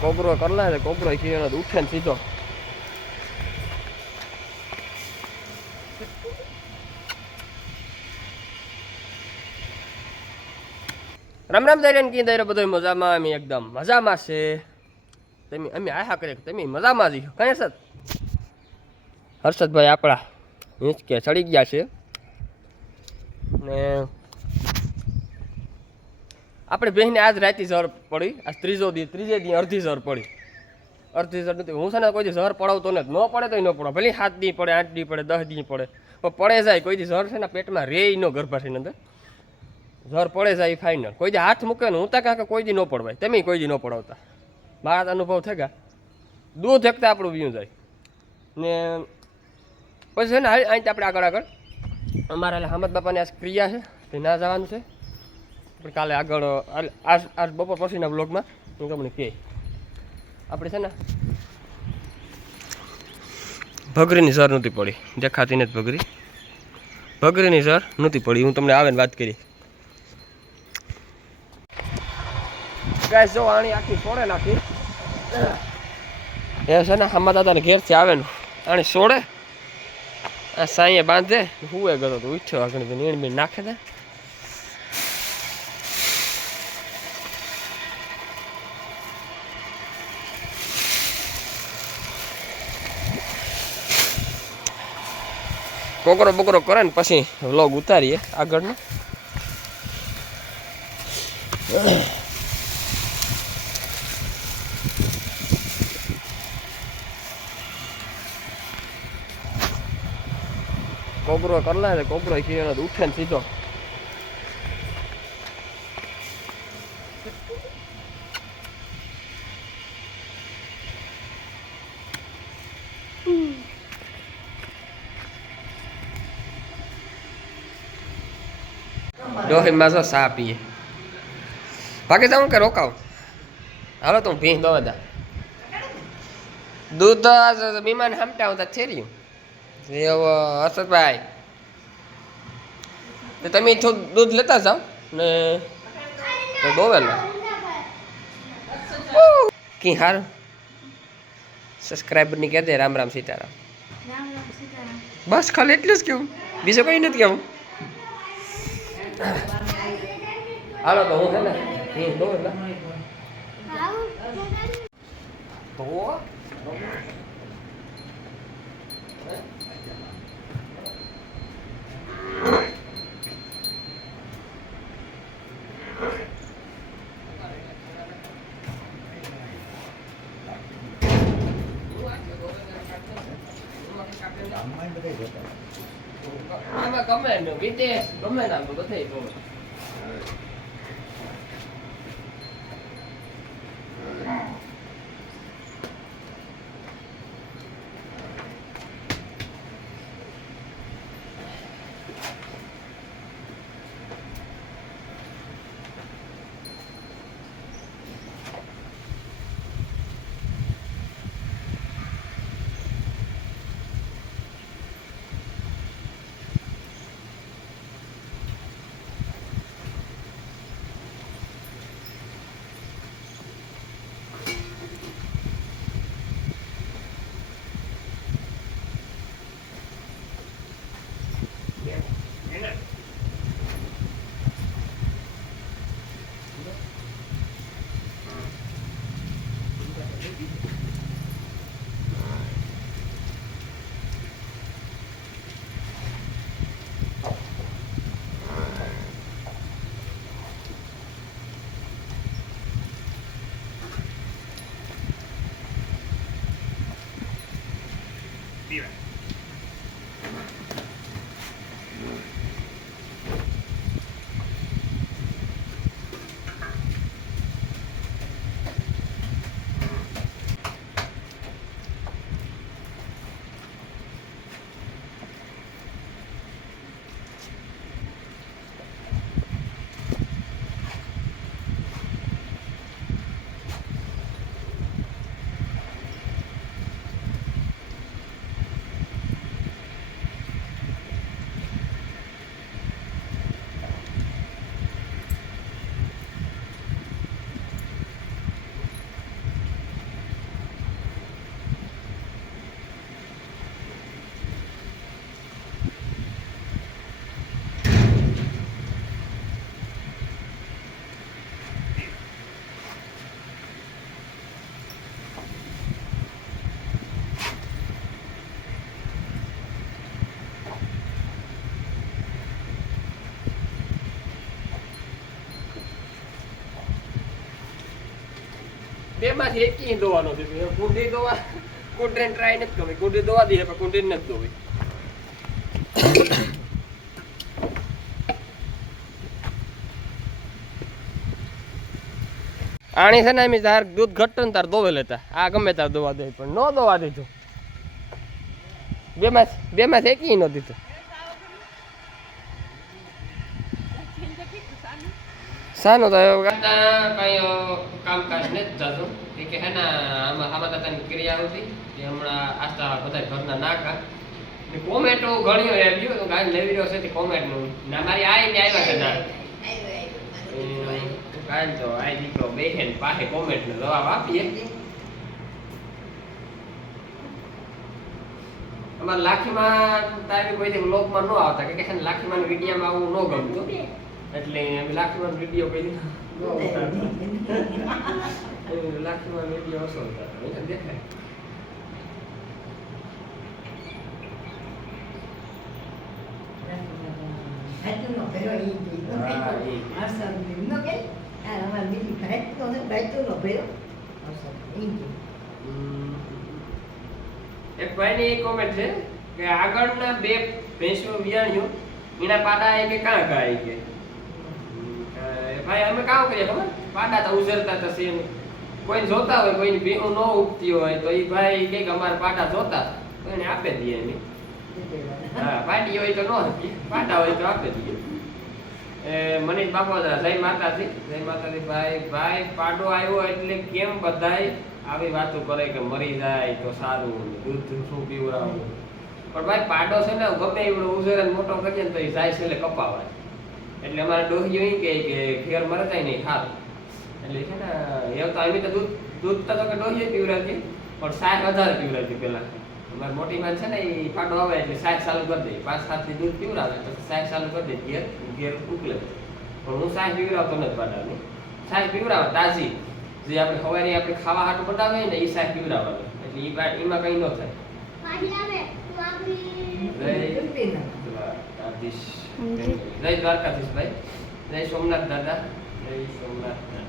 કોબરો કરલા છે કોબરો ખીણ ઉઠે ને સીધો. રામ રામ દૈરેન કી દૈરે બધો મજામાં? અમે એકદમ મજામાં છે. તમે, અમે આયા કરે તમે મજામાં જ કઈ હર્ષદ? હર્ષદભાઈ આપણા હિંચકે ચડી ગયા છે. ને આપણે બહેને આજ રાતે ઝર પડી, આજ ત્રીજો દી, ત્રીજે દી અડધી ઝર પડી. અડધી ઝર નથી. હું છે ને કોઈ દી ઝર પડાવતો નથી. ન પડે તો ન પડે ભલે સાત દી પડે, આઠ દી પડે, દસ દી પડે. પણ પડે જાય. કોઈ દી ઝર છે ને પેટમાં રે ન ગર્ભાશયની અંદર. ઝર પડે જાય ફાઇનલ કોઈ દી હાથ મૂકે ને હું તા કાંક કોઈ દી ન પડવાય. તમે કોઈ દી ન પડાવતા. મારા અનુભવ થઈ ગયા દૂધ એકતા આપણું વ્યૂ જાય. ને પછી છે ને અહીં આપણે આગળ આગળ. અમારા હામદ બાપાની આ ક્રિયા છે. તે ના જવાનું છે. આપણે કાલે આગળ આજ આજ બપોર પછીના બ્લોગમાં હું તમને કહે. આપણે છે ને ભગરીની સર નહોતી પડી. દેખાતી નથી ભગરી. ભગરીની સર નહોતી પડી. હું તમને આવે ને વાત કરી. જો આણી આખી છોડે નાખી. એ છે ને હમા દાદાને ઘેરથી આવે ને આણી છોડે આ સાંઈએ બાંધે. હુએ ગયો તો ઉઠ્યો આગળ નીણ બીણ નાખે દે. કોકરો બકરો કરે ને પછી વ્લોગ ઉતારીએ આગળનો. કોકરો કરલા કોકરો ખીણ ઉઠે ને સીધો. ડોહીમાં જો સા પીએ. ભાગે જાઉં કે રોકાવ? હાલો તું ભીં દો. બધા દૂધ તો આ બીમાન હમટા હું તો થેર્યું એવો હર્ષદભાઈ. તો તમે થોડું દૂધ લેતા જાઓ ને તો દોવેલો કી સબસ્ક્રાઇબર સબસ્ક્રાઈબરની કહે દે રામ રામ સીતારામ. રામ રામ સીતારામ. બસ ખાલી એટલું જ કેવું. બીજું કંઈ નથી કેવું. હાલો તો હું છે ને ઈ દોવેલો તો આમાં ગમે ને વિદેશ ગમે ના બધે જોવે. Vive. બેમાંથી એકી દોવાનો છે કુંડી દોવા કુંડીને ટ્રાય નથી કરવી. કુંડી દોવા દઈએ, પણ કુંડી નથી દોવી આણી છે ને એમ તાર દૂધ ઘટતું ને તાર દોવે લેતા. આ ગમે તાર દોવા દે, પણ ન દોવા દીધું. બેમાં બેમાં એકી ન દીધું. સાનું તો કઈ કામકાજ નથી થતું. એ કે હે ને, આમાં આમાં દાદાની ક્રિયા હતી, એ હમણાં આસ્તા બધા ઘરના નાકા. ને કોમેન્ટો ઘણીઓ આવ્યું તો ગાય લેવી રહ્યો છે તે કોમેન્ટનું. ના મારી આઈ ને આવ્યા હતા કાલ તો આઈ દીકરો બેહેન પાસે કોમેન્ટ નો જવાબ આપીએ. અમારે લાખીમાં તારી કોઈ દી વ્લોગમાં ન આવતા. કે ને લાખીમાં વિડીયામાં આવું ન ગમતું. એટલે લાખીમાં વીડિયો કોઈ ઉતારતા. લાખીમાં વીડિયો ઓછો ઉતારતા. દેખાય. એક ભાઈની એક કોમેન્ટ છે કે આગળના બે ભેંસો વિયાણ્યું એના પાડા એ કે કાં કાં કે ભાઈ, અમે કામ કરીએ, ખબર? પાડા તો ઉઝરતા તા સેમ કોઈ જોતા હોય, કોઈની ભેહું ન ઉગતી હોય, તો એ ભાઈ કે અમારે પાડા જોતા એને આપે દઈએ એમ. હા પાડી હોય તો ન પાડા હોય તો આપે દઈએ. એ મનીષ બાપોદરા જય માતાજી. જય માતાજી, ભાઈ ભાઈ, પાડો આવ્યો એટલે કેમ બધાય આવી વાતો કરે કે મરી જાય તો સારું દૂધ શું પીવડાવું પણ ભાઈ, પાડો છે ને, ગમે એવડો ઉજેર મોટો કરીએ ને તો એ જાય છે એટલે કપાવાય. એટલે અમારે ડોહીઓ ઈ કહે કે ફેર મરતાય નહીં સારું એટલે છે ને એવું તો અમે તો દૂધ દૂધ તો કે ડોહીએ પીવડાવતી પણ સાહેબ વધારે પીવડાવતી પેલા અમારી મોટી માં છે ને એ પાડો આવે એટલે સાહેબ ચાલુ કરી દે. પાંચ સાતથી દૂધ પીવડાવે તો સાહેબ ચાલુ કરી દે ઘેર ઘેર ઉકલે. પણ હું સાહેબ પીવડાવતો નથી પાડાની સાહેબ પીવડાવે તાજી. જે આપણે સવારે આપણે ખાવા હાટું બનાવે ને એ સાહેબ પીવડાવવાનું એટલે એ એમાં કઈ ન થાય. દ્વારકાધીશ જય દ્વારકાધીશ ભાઈ. જય સોમનાથ દાદા. જય સોમનાથ દાદા.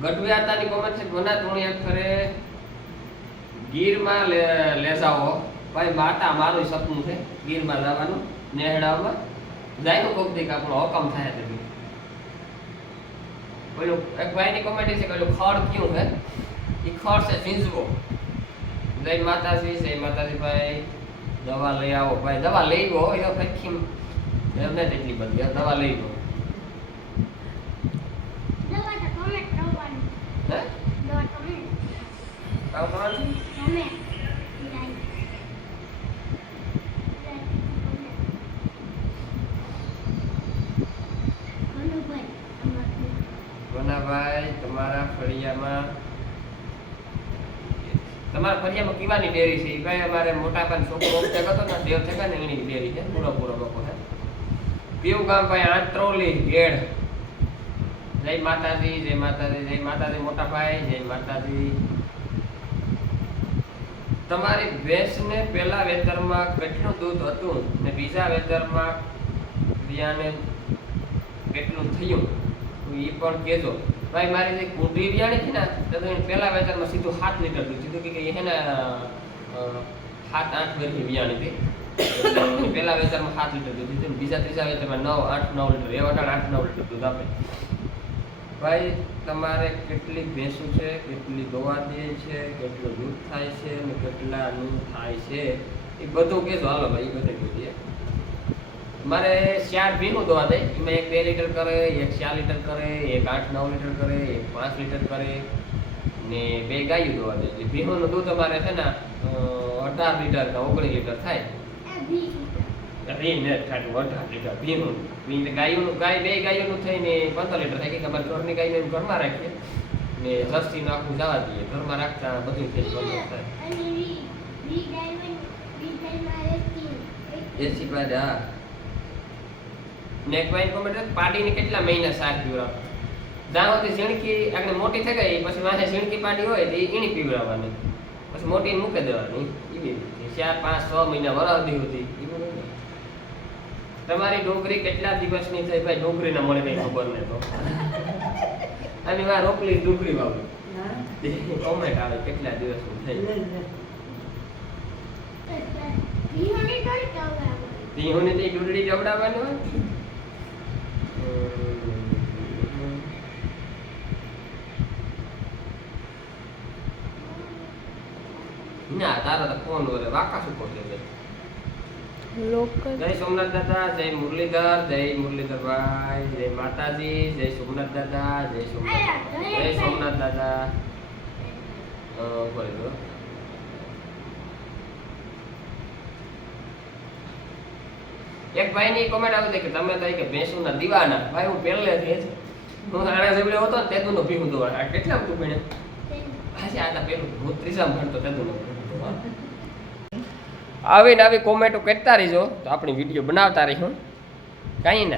ગઢવી આતાની કોમેન્ટ છે ઘણા ધૂણી અક્ષરે ગીરમાં લે લે જાઓ ભાઈ માતા મારું સપનું છે ગીરમાં જવાનું નેહડાવવા જાય કોક દીક આપણો હકમ થાય તે દી. પેલું એક ભાઈની કોમેન્ટ છે કે પેલું ખડ કયું છે એ ખડ છે ઝીંઝવો જય માતાજી જય માતાજી ભાઈ દવા લઈ આવો ભાઈ દવા લઈ ગયો એ ફેંકી એમને જ એટલી બધી આ દવા લઈ ગયો હે કામ કરવાનું ફળિયામાં કીવાની ડેરી છે ભાઈ અમારે મોટા પણ છોકરો ઉપચાર હતો ને, દેવ થયા ને એની ડેરી છે પૂરો પૂરો છે. પીવું ગામ ભાઈ આંત્રોલી ગેડ જય માતાજી જય માતાજી જય માતાજી, મોટા ભાઈ, જય માતાજી. તમારી ભેંસને પહેલા વેતરમાં કેટલું દૂધ હતું ને બીજા વેતરમાં વિયાને કેટલું થયું? એ પણ કહેજો. ભાઈ, મારી જે કુંડી વિયાણી હતી ને, તો એને પહેલા વેચાણમાં સીધું સાત લીટર દૂધ સીધું કે એને સાત, આઠ વર્ષની વ્યાણી હતી. પહેલા વેતરમાં સાત લીટર દૂધ દીધું બીજા ત્રીજા વેચાણમાં નવ, આઠ, નવ લીટર. એવા વટાણ આઠ, નવ લીટર દૂધ આપે. ભાઈ, તમારે કેટલી ભેંસું છે, કેટલી દવા દે છે, કેટલું દૂધ થાય છે અને કેટલાનું થાય છે? એ બધું કહેજો. હાલો ભાઈ, એ બધું કહીએ. મારે ચાર ભીનું દવા દે. એમાં એક બે લીટર કરે એક ચાર લીટર કરે એક આઠ નવ લીટર કરે એક પાંચ લીટર કરે ને બે ગાયું દવા દે. એટલે ભીનું દૂધ તમારે છે ને અઢાર લીટર કે ઓગણીસ લીટર થાય. એ ને થાતું અઢાર લીટર ભીનું ભીનું ગાયોનું ગાય બે ગાયોનું થઈને પંદર લીટર થાય. કે તમારે ઘરની ગાયને એમ ઘરમાં રાખીએ. ને જર્સીનું આખું જવા દઈએ. ઘરમાં રાખતા બધું થઈ થાય. એસી બાદ હા. ને એક ભાઈ કોમેન્ટ કેટલા મહિના સાર પીવડાવો? જ્યાં સુધી ઝીણકી આગળ મોટી થઈ ગઈ પછી માથે ઝીણકી પાટી હોય તો એ ઈણી પીવડાવવાની. પછી મોટી મૂકી દેવાની. એવી રીતે. ચાર પાંચ છ મહિના વરાવતી હતી. તમારી ડોગરી કેટલા દિવસની થઈ? ભાઈ ડોગરી ના મળે કઈ ખબર નહીં તો. અને વા રોકલી ડુગરી વાવી કોમેન્ટ આવે કેટલા દિવસ થઈ. તીહોની તે ડુંડળી જવડાવવાની હોય ના તારા તો ફોન વરે વાકા શું લોકલ જય સોમનાથ દાદા જય મુરલીધર જય મુરલીધરભાઈ જય માતાજી જય સોમનાથ દાદા જય સોમનાથ જય સોમનાથ દાદા ઊભો રહેજો. એક ભાઈની કોમેન્ટ આવી હતી કે તમે તો કે ભેંસુના દીવાના ભાઈ હું પહેલેથી જ હું આણા જેવડે હતો ને તેદુનો ભીહું દોડ આ કેટલા તું ભણ્યો આજે આના પેલું હું ત્રીજામાં ભણતો તેદુનો આવી ને આવી કોમેન્ટો કરતા રહીજો. તો આપણી વીડિયો બનાવતા રહીશું. કાંઈ ના.